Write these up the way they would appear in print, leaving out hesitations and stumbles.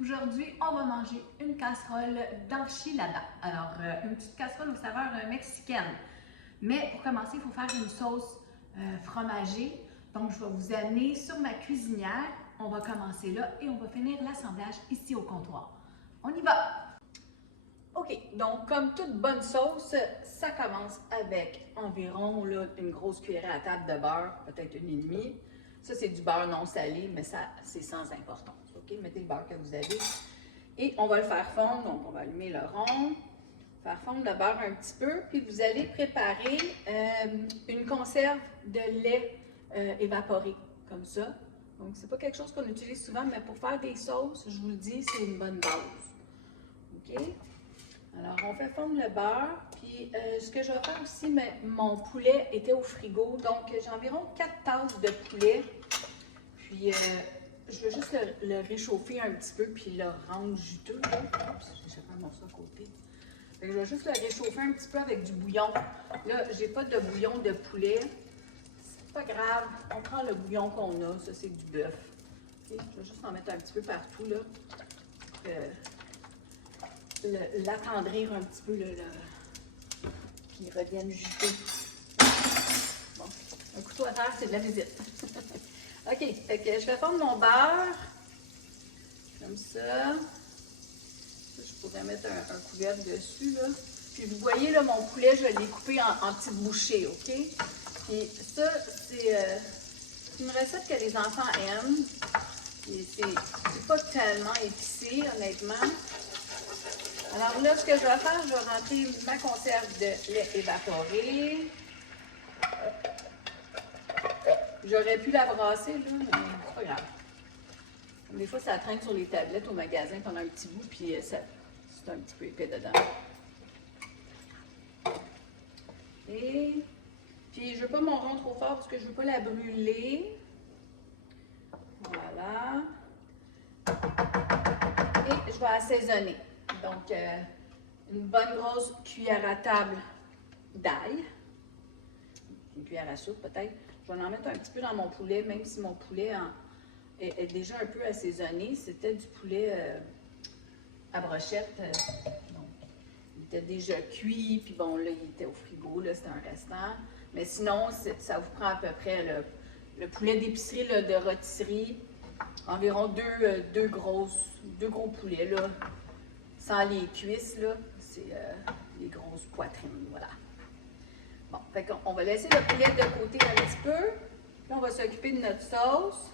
Aujourd'hui, on va manger une casserole d'enchilada. Alors, une petite casserole aux saveurs mexicaines. Mais pour commencer, il faut faire une sauce fromagée. Donc, je vais vous amener sur ma cuisinière. On va commencer là et on va finir l'assemblage ici au comptoir. On y va! OK, donc comme toute bonne sauce, ça commence avec environ là, une grosse cuillère à table de beurre, peut-être une et demie. Ça, c'est du beurre non salé, mais ça, c'est sans importance. OK, mettez le beurre que vous avez. Et on va le faire fondre, donc on va allumer le rond, faire fondre le beurre un petit peu, puis vous allez préparer une conserve de lait évaporé, comme ça. Donc, c'est pas quelque chose qu'on utilise souvent, mais pour faire des sauces, je vous le dis, c'est une bonne base. OK? Alors, on fait fondre le beurre, puis ce que je vais faire aussi, mais mon poulet était au frigo, donc j'ai environ 4 tasses de poulet, puis je vais juste le réchauffer un petit peu, puis le rendre juteux. Oups, j'ai échappé un morceau à côté. Fait que je vais juste le réchauffer un petit peu avec du bouillon. Là, j'ai pas de bouillon de poulet. C'est pas grave, on prend le bouillon qu'on a, ça c'est du bœuf. Okay? Je vais juste en mettre un petit peu partout, là. L'attendrir un petit peu, qu'il revienne juteux. Bon, un couteau à terre, c'est de la visite. OK, fait que je vais fondre mon beurre, comme ça. Je pourrais mettre un couvercle dessus, là. Puis vous voyez, là, mon poulet, je l'ai coupé en petites bouchées, OK? Puis ça, c'est une recette que les enfants aiment. C'est pas tellement épicé, honnêtement. Alors là, ce que je vais faire, je vais rentrer ma conserve de lait évaporé. J'aurais pu la brasser, là, mais c'est pas grave. Des fois, ça traîne sur les tablettes au magasin pendant un petit bout, puis c'est un petit peu épais dedans. Et puis, je ne veux pas mon rond trop fort parce que je ne veux pas la brûler. Voilà. Et je vais assaisonner. Donc, une bonne grosse cuillère à table d'ail. Une cuillère à soupe peut-être. Je vais en mettre un petit peu dans mon poulet, même si mon poulet est déjà un peu assaisonné. C'était du poulet à brochette. Donc, il était déjà cuit, puis bon, là, il était au frigo, là, c'était un restant. Mais sinon, ça vous prend à peu près le poulet d'épicerie de rôtisserie, environ deux gros poulets, là, sans les cuisses, là, c'est les grosses poitrines, voilà. Bon, fait qu'on va laisser le poulet de côté un petit peu, puis on va s'occuper de notre sauce,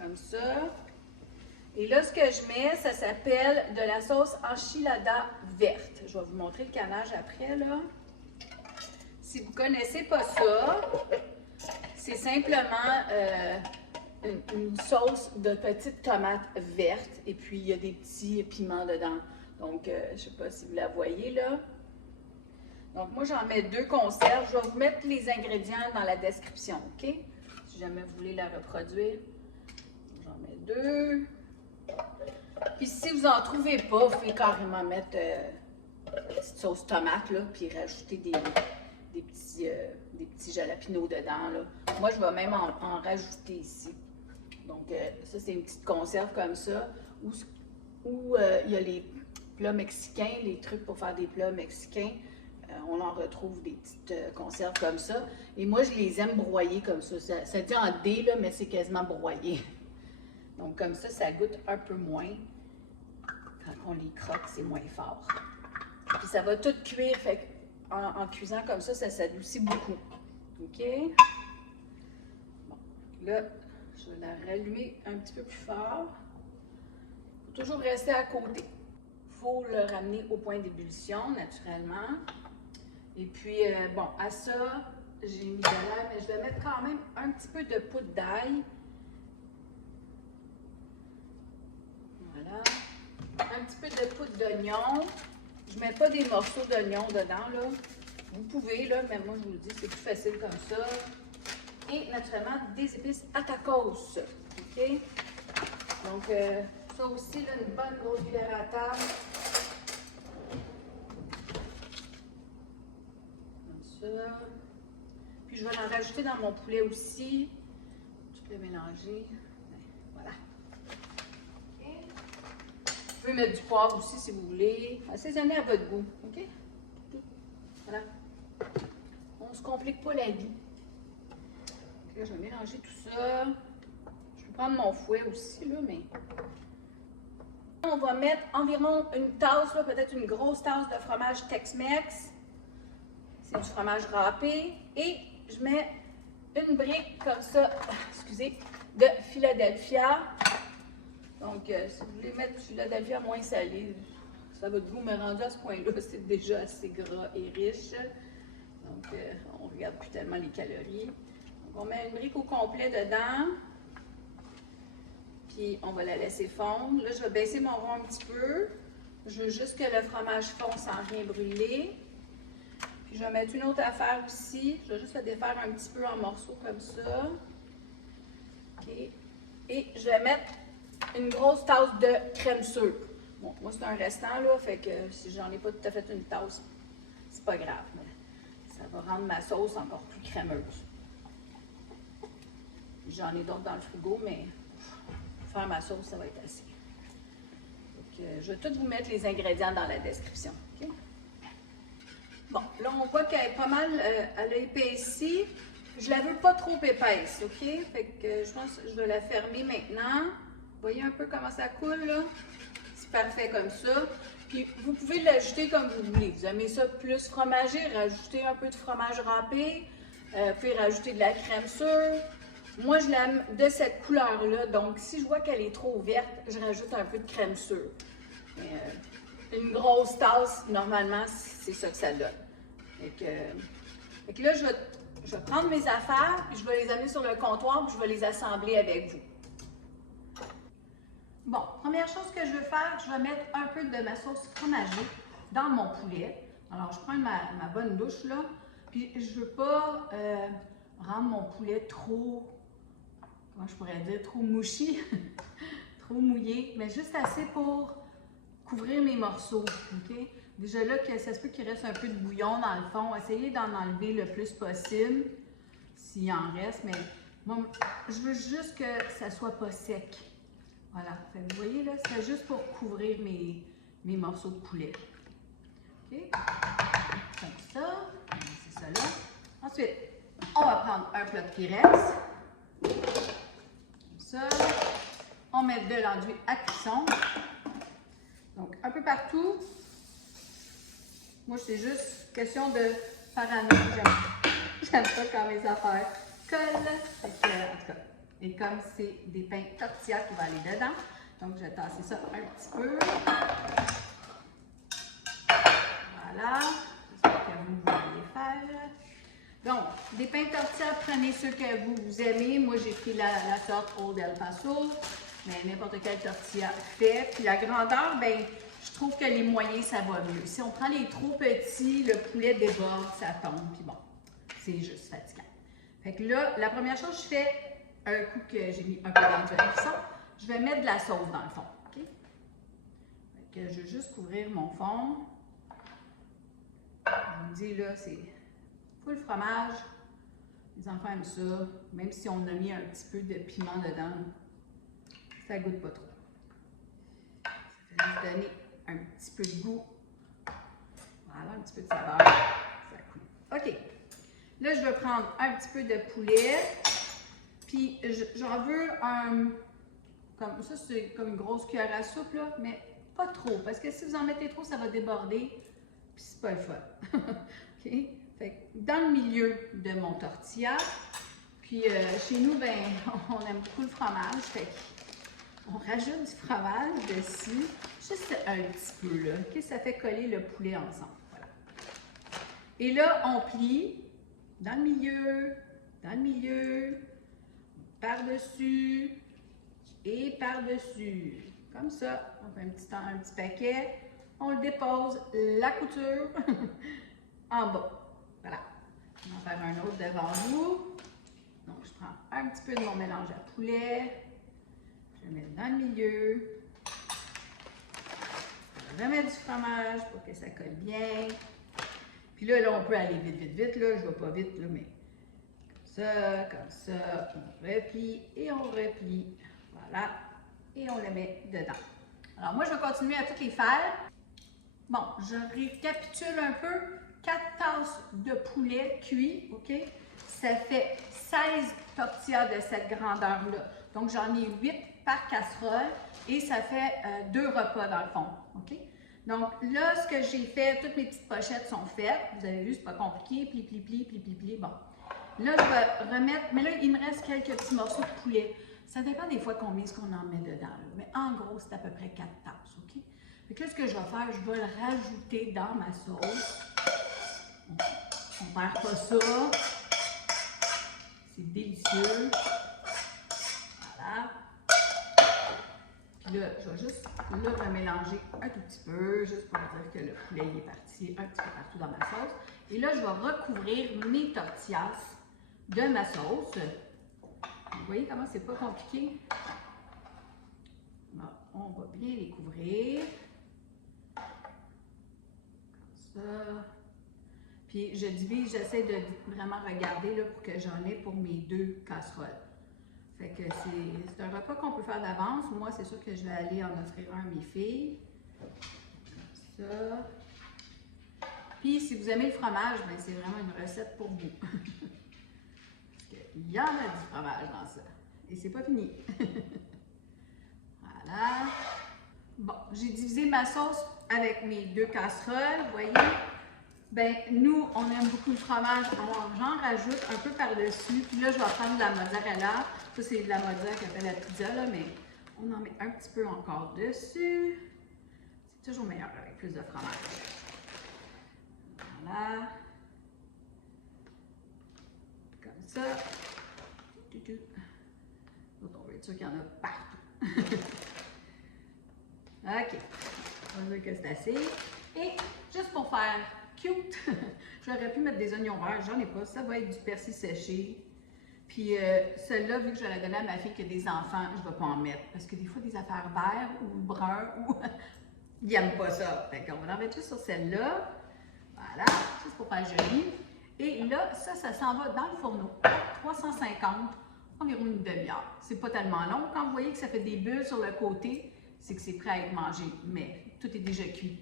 comme ça. Et là, ce que je mets, ça s'appelle de la sauce enchilada verte. Je vais vous montrer le canage après, là. Si vous ne connaissez pas ça, c'est simplement une sauce de petites tomates vertes et puis il y a des petits piments dedans. Donc, je ne sais pas si vous la voyez, là. Donc, moi, j'en mets 2 conserves. Je vais vous mettre les ingrédients dans la description, OK? Si jamais vous voulez la reproduire. J'en mets 2. Puis si vous n'en trouvez pas, vous pouvez carrément mettre une petite sauce tomate, là, puis rajouter des petits jalapenos dedans, là. Moi, je vais même en rajouter ici. Donc, ça, c'est une petite conserve comme ça, où il y a les plats mexicains, les trucs pour faire des plats mexicains. On en retrouve des petites conserves comme ça. Et moi, je les aime broyer comme ça. Ça dit en D, là, mais c'est quasiment broyé. Donc, comme ça goûte un peu moins. Quand on les croque, c'est moins fort. Puis ça va tout cuire, fait en cuisant comme ça s'adoucit beaucoup. OK? Bon, là, je vais la rallumer un petit peu plus fort. Il faut toujours rester à côté. Il faut le ramener au point d'ébullition, naturellement. Et puis, bon, à ça, j'ai mis de l'ail, mais je vais mettre quand même un petit peu de poudre d'ail. Voilà. Un petit peu de poudre d'oignon. Je ne mets pas des morceaux d'oignon dedans, là. Vous pouvez, là, mais moi, je vous le dis, c'est plus facile comme ça. Et, naturellement, des épices à tacos. OK? Donc, ça aussi, là, une bonne grosse cuillère à table. Comme ça. Puis, je vais en rajouter dans mon poulet aussi. Je peux mélanger. Voilà. OK? pouvez mettre du poivre aussi si vous voulez. Assaisonnez à votre goût, OK? Voilà. On ne se complique pas la vie. Là, je vais mélanger tout ça. Je vais prendre mon fouet aussi, là, mais... On va mettre environ une tasse, peut-être une grosse tasse de fromage Tex-Mex. C'est du fromage râpé. Et je mets une brique comme ça, excusez, de Philadelphia. Donc, si vous voulez mettre du Philadelphia moins salé, ça va de goût, mais rendu à ce point-là, c'est déjà assez gras et riche. Donc, on ne regarde plus tellement les calories. Donc, on met une brique au complet dedans. Puis, on va la laisser fondre. Là, je vais baisser mon rond un petit peu. Je veux juste que le fromage fonde sans rien brûler. Puis, je vais mettre une autre affaire aussi. Je vais juste le défaire un petit peu en morceaux comme ça. OK. Et je vais mettre une grosse tasse de crème sucre. Bon, moi, c'est un restant, là, fait que si j'en ai pas tout à fait une tasse, c'est pas grave. Mais ça va rendre ma sauce encore plus crémeuse. J'en ai d'autres dans le frigo, mais pour faire ma sauce, ça va être assez. Donc, je vais tout vous mettre les ingrédients dans la description. Okay? Bon, là, on voit qu'elle est pas mal, elle a épaissi. Je la veux pas trop épaisse, OK? Fait que je pense que je vais la fermer maintenant. Vous voyez un peu comment ça coule, là? C'est parfait comme ça. Puis, vous pouvez l'ajouter comme vous voulez. Vous aimez ça plus fromagé, rajoutez un peu de fromage râpé, puis rajouter de la crème sûre. Moi, je l'aime de cette couleur-là. Donc, si je vois qu'elle est trop verte, je rajoute un peu de crème sûre. Une grosse tasse, normalement, c'est ça que ça donne. Fait que là, je vais prendre mes affaires, puis je vais les amener sur le comptoir, puis je vais les assembler avec vous. Bon, première chose que je veux faire, je vais mettre un peu de ma sauce fromagée dans mon poulet. Alors, je prends ma bonne douche, là, puis je ne veux pas rendre mon poulet trop, comment je pourrais dire, trop mouchi, trop mouillé, mais juste assez pour couvrir mes morceaux, OK? Déjà là, ça se peut qu'il reste un peu de bouillon dans le fond. Essayez d'en enlever le plus possible, s'il en reste, mais moi, je veux juste que ça soit pas sec. Voilà, fait, vous voyez là, c'est juste pour couvrir mes morceaux de poulet. OK? Comme ça, c'est ça là. Ensuite, on va prendre un plat de Pyrex. Comme ça. On met de l'enduit à cuisson. Donc, un peu partout. Moi, c'est juste question de parano. J'aime ça quand mes affaires collent. En tout cas, et comme c'est des pains tortillas qui vont aller dedans, donc je vais tasser ça un petit peu. Voilà. J'espère que vous voyez faire. Donc, des pains tortillas, prenez ceux que vous aimez. Moi, j'ai pris la sorte Old El Paso, mais n'importe quelle tortilla fait. Puis la grandeur, ben je trouve que les moyens, ça va mieux. Si on prend les trop petits, le poulet déborde, ça tombe, puis bon, c'est juste fatigant. Fait que là, la première chose, je fais un coup que j'ai mis un peu d'enduit à cuisson, je vais mettre de la sauce dans le fond, OK? Fait que je vais juste couvrir mon fond. Je vous dis, là, c'est full fromage. Les enfants aiment ça, même si on a mis un petit peu de piment dedans, ça goûte pas trop. Ça fait juste donner un petit peu de goût. Voilà, un petit peu de saveur. Ça coule. OK. Là, je vais prendre un petit peu de poulet. Puis, j'en veux un... Comme ça, c'est comme une grosse cuillère à soupe, là, mais pas trop. Parce que si vous en mettez trop, ça va déborder. Puis, c'est pas le fun. OK? Fait que dans le milieu de mon tortilla. Puis, chez nous, ben, on aime beaucoup le fromage. Fait on rajoute du fromage dessus. Juste un petit peu, là. OK? Ça fait coller le poulet ensemble. Voilà. Et là, on plie dans le milieu, par-dessus et par-dessus. Comme ça, on fait un petit paquet. On le dépose, la couture, en bas. Voilà. On va faire un autre devant vous. Donc, je prends un petit peu de mon mélange à poulet. Je le mets dans le milieu. Je remets du fromage pour que ça colle bien. Puis là, on peut aller vite, là. Je ne vais pas vite, là, mais comme ça. On replie et on replie. Voilà. Et on le met dedans. Alors moi, je vais continuer à toutes les faire. Bon, je récapitule un peu. 4 tasses de poulet cuit, OK? Ça fait 16 tortillas de cette grandeur-là. Donc, j'en ai 8 par casserole et ça fait 2 repas dans le fond, OK? Donc là, ce que j'ai fait, toutes mes petites pochettes sont faites. Vous avez vu, c'est pas compliqué. Pli, pli, pli, pli, pli, pli. Bon. Là, je vais remettre, mais là, il me reste quelques petits morceaux de poulet. Ça dépend des fois combien ce qu'on en met dedans. Là. Mais en gros, c'est à peu près 4 tasses, OK? Fait que là, ce que je vais faire, je vais le rajouter dans ma sauce. On ne perd pas ça. C'est délicieux. Voilà. Puis là, je vais juste le remélanger un tout petit peu, juste pour dire que le poulet est parti un petit peu partout dans ma sauce. Et là, je vais recouvrir mes tortillas de ma sauce. Vous voyez comment c'est pas compliqué? Bon, on va bien les couvrir. Comme ça. Puis je divise, j'essaie de vraiment regarder là, pour que j'en ai pour mes 2 casseroles. Fait que c'est un repas qu'on peut faire d'avance. Moi, c'est sûr que je vais aller en offrir un à mes filles. Comme ça. Puis si vous aimez le fromage, ben, c'est vraiment une recette pour vous. Parce qu'il y en a du fromage dans ça. Et c'est pas fini. Voilà. Bon, j'ai divisé ma sauce avec mes 2 casseroles, vous voyez. Ben, nous, on aime beaucoup le fromage, alors j'en rajoute un peu par-dessus. Puis là, je vais prendre de la mozzarella. Ça, c'est de la mozzarella qui appelle la pizza, là, mais on en met un petit peu encore dessus. C'est toujours meilleur avec plus de fromage. Voilà. Comme ça. Donc, on va être sûr qu'il y en a partout. OK. On va dire que c'est assez. Et juste pour faire cute, j'aurais pu mettre des oignons verts, j'en ai pas. Ça va être du persil séché. Puis celle-là, vu que je l'ai donnée à ma fille qui a des enfants, je ne vais pas en mettre. Parce que des fois, des affaires vertes ou bruns, ou ils n'aiment pas ça. Fait qu'on va en mettre juste sur celle-là. Voilà, juste pour faire joli. Et là, ça s'en va dans le fourneau. 350, environ une demi-heure. C'est pas tellement long. Quand vous voyez que ça fait des bulles sur le côté, c'est que c'est prêt à être mangé. Mais tout est déjà cuit.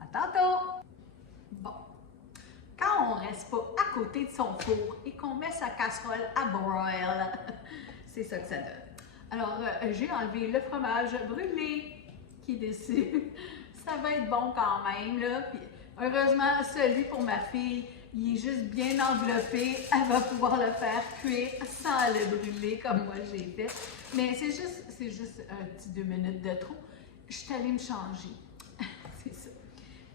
À tantôt! Bon. Quand on ne reste pas à côté de son four et qu'on met sa casserole à broil, c'est ça que ça donne. Alors, j'ai enlevé le fromage brûlé qui est dessus. Ça va être bon quand même, là. Puis, heureusement, celui pour ma fille, il est juste bien enveloppé. Elle va pouvoir le faire cuire sans le brûler comme moi j'ai fait. Mais c'est juste un petit 2 minutes de trop. Je suis allée me changer. C'est ça.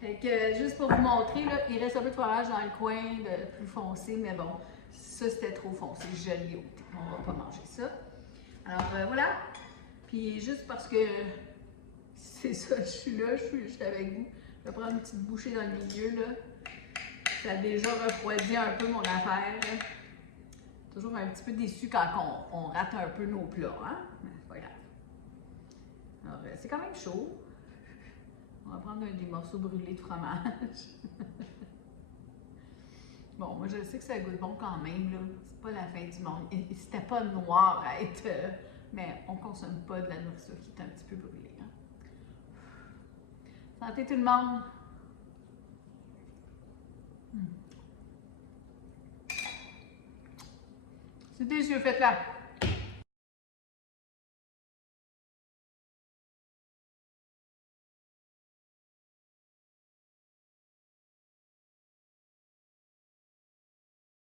Fait que, juste pour vous montrer, là, il reste un peu de fromage dans le coin, de plus foncé, mais bon, ça c'était trop foncé, je l'ai ôté. On va pas manger ça. Alors voilà. Puis juste parce que c'est ça, je suis là, je suis juste avec vous. Je vais prendre une petite bouchée dans le milieu, là. Ça a déjà refroidi un peu mon affaire, là. Toujours un petit peu déçu quand on rate un peu nos plats, hein? Mais c'est pas grave. Alors, c'est quand même chaud. On va prendre des morceaux brûlés de fromage. Bon, moi je sais que ça goûte bon quand même, là. C'est pas la fin du monde. C'était pas noir à être... mais on consomme pas de la nourriture qui est un petit peu brûlée. Hein? Santé tout le monde! C'est délicieux, faites-la!